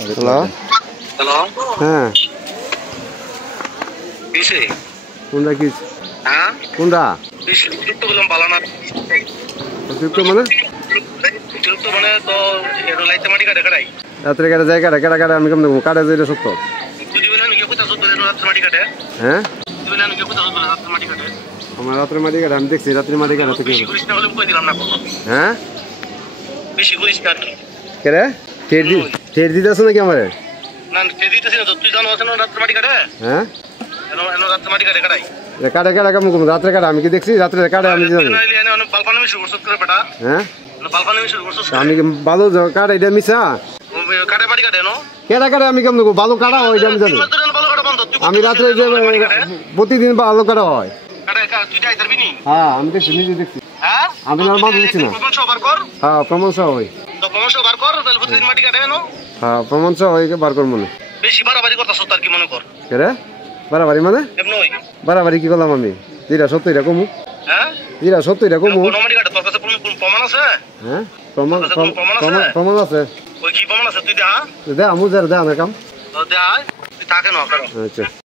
Hello hello হ্যাঁ কিসে কোনটা কি হ্যাঁ কোনটা অতিরিক্ত বললাম ভালো না অতিরিক্ত মানে অতিরিক্ত মানে তো এটা লাইতে মাটি কাটে কাটাই রাত্রে কাটা যায় কাটা কাটা কাটা আমি কেমন দেখবো কাটা যায় এটা সত্য তুই দিবেন না কোথা সত্য রাত্রে মাটি কাটে হ্যাঁ দিবেন না কোথা সত্য রাত্রে মাটি কাটে আমার রাত্রে মাটি কাটা আমি দেখছি রাত্রে মাটি কাটা তো কি বেশি করিস না বলে কই দিলাম না কোনো হ্যাঁ বেশি করিস না কি কে রে ঠের দিতে আছে নাকি আমারে না তে দিতেছিস না তো তুই জানো আছে না রাত্রে মাটি কাটে হ্যাঁ এনো রাত্রে মাটি কাটে কাটাই কাটা কাটা কেমন করবো রাত্রে কাটা আমি কি দেখছি রাত্রে কাটা আমি কি জানি বালপানি মিশু করছস করে বেটা হ্যাঁ বালপানি মিশু করছস আমি কি ভালো কাটা এটা মিশা কাটে মাটি কাটে নো কেটা কাটা আমি কেমন দেখবো ভালো কাটা হয় এটা আমি জানি ভালো কাটা বন্ধ আমি রাত্রে যে প্রতিদিন ভালো কাটা হয় কাটে তুই যাই পারবি নি হ্যাঁ আমি দেখছি নিজে দেখছি হ্যাঁ আমি আর মাছ দেখছি না প্রমাণ সহ বার কর হ্যাঁ প্রমাণ সহ হয় তো প্রমাণ সহ বার কর তাহলে প্রতিদিন মাটি কাটে নো হ্যাঁ প্রমাণ সহ হয় বার কর মনে বেশি বাড়াবাড়ি করতাছ তার কি মনে কর কে রে বাড়াবাড়ি মানে এমন ওই বাড়াবাড়ি কি করলাম আমি যেটা সত্য এটা কমু হ্যাঁ যেটা সত্য এটা কমু মাটি কাটে তোর কাছে প্রমাণ আছে হ্যাঁ প্রমাণ প্রমাণ আছে? প্রমাণ আছে ওই কি প্রমাণ আছে তুই দে দে আমু যার দে আমার কাম দে তুই থাকে না আচ্ছা